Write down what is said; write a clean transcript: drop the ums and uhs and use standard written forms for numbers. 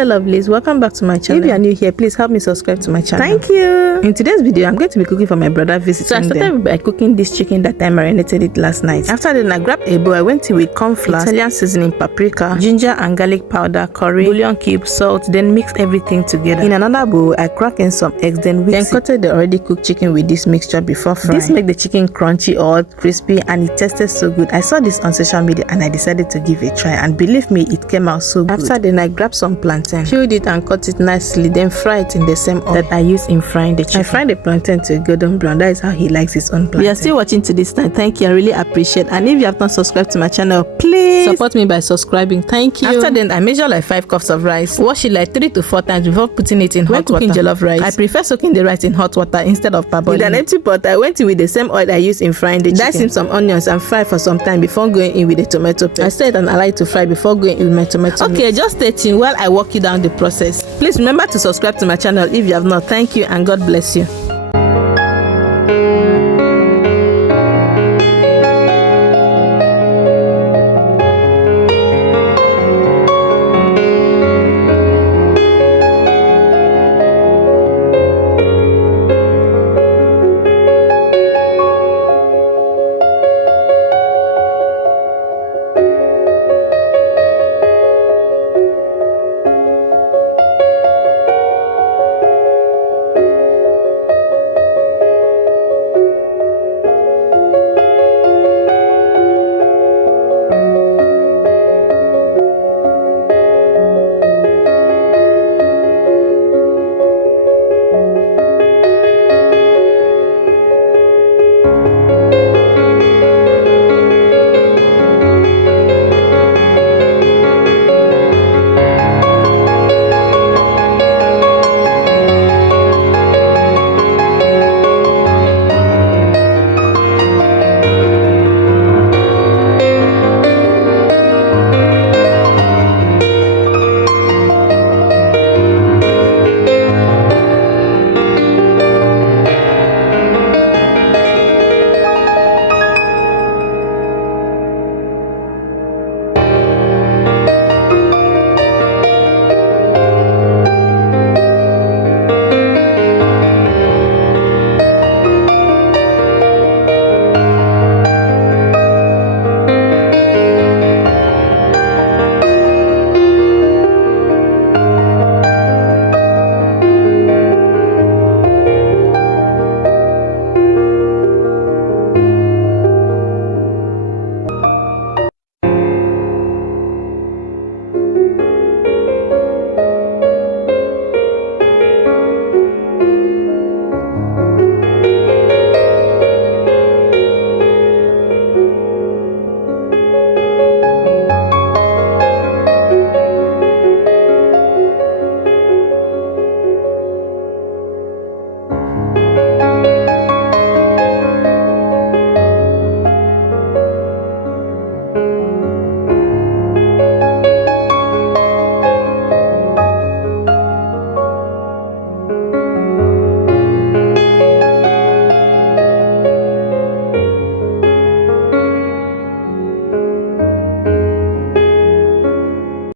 Hello lovelies, welcome back to my channel. If you are new here, please help me subscribe to my channel. Thank you. In today's video, I'm going to be cooking for my brother visiting. So I started by cooking this chicken that I marinated it last night. After then, I grabbed a bowl. I went in with corn flour, Italian seasoning, paprika, ginger and garlic powder, curry, bouillon cubes, salt, then mix everything together. In another bowl, I cracked in some eggs, then coated the already cooked chicken with this mixture before frying. This made the chicken crunchy or crispy and it tasted so good. I saw this on social media and I decided to give it a try, and believe me, it came out so good. After then, I grabbed some plantain, peeled it and cut it nicely, then fry it in the same oil that I use in frying the chicken. I fried the plantain to a golden brown. That is how he likes his own plantain. If you are still watching to this time, thank you. I really appreciate it. And if you have not subscribed to my channel, please support me by subscribing. Thank you. After then, I measure like 5 cups of rice. Wash it like 3 to 4 times before putting it in hot water. When cooking jollof rice, I prefer soaking the rice in hot water instead of parboiling. With an empty pot, I went in with the same oil I used in frying the chicken. Dice in some onions and fry for some time before going in with the tomato paste. I set and allow it to fry before going in with my tomato mix. Just stay tuned while I walk you down the process. Please remember to subscribe to my channel if you have not. Thank you and God bless you.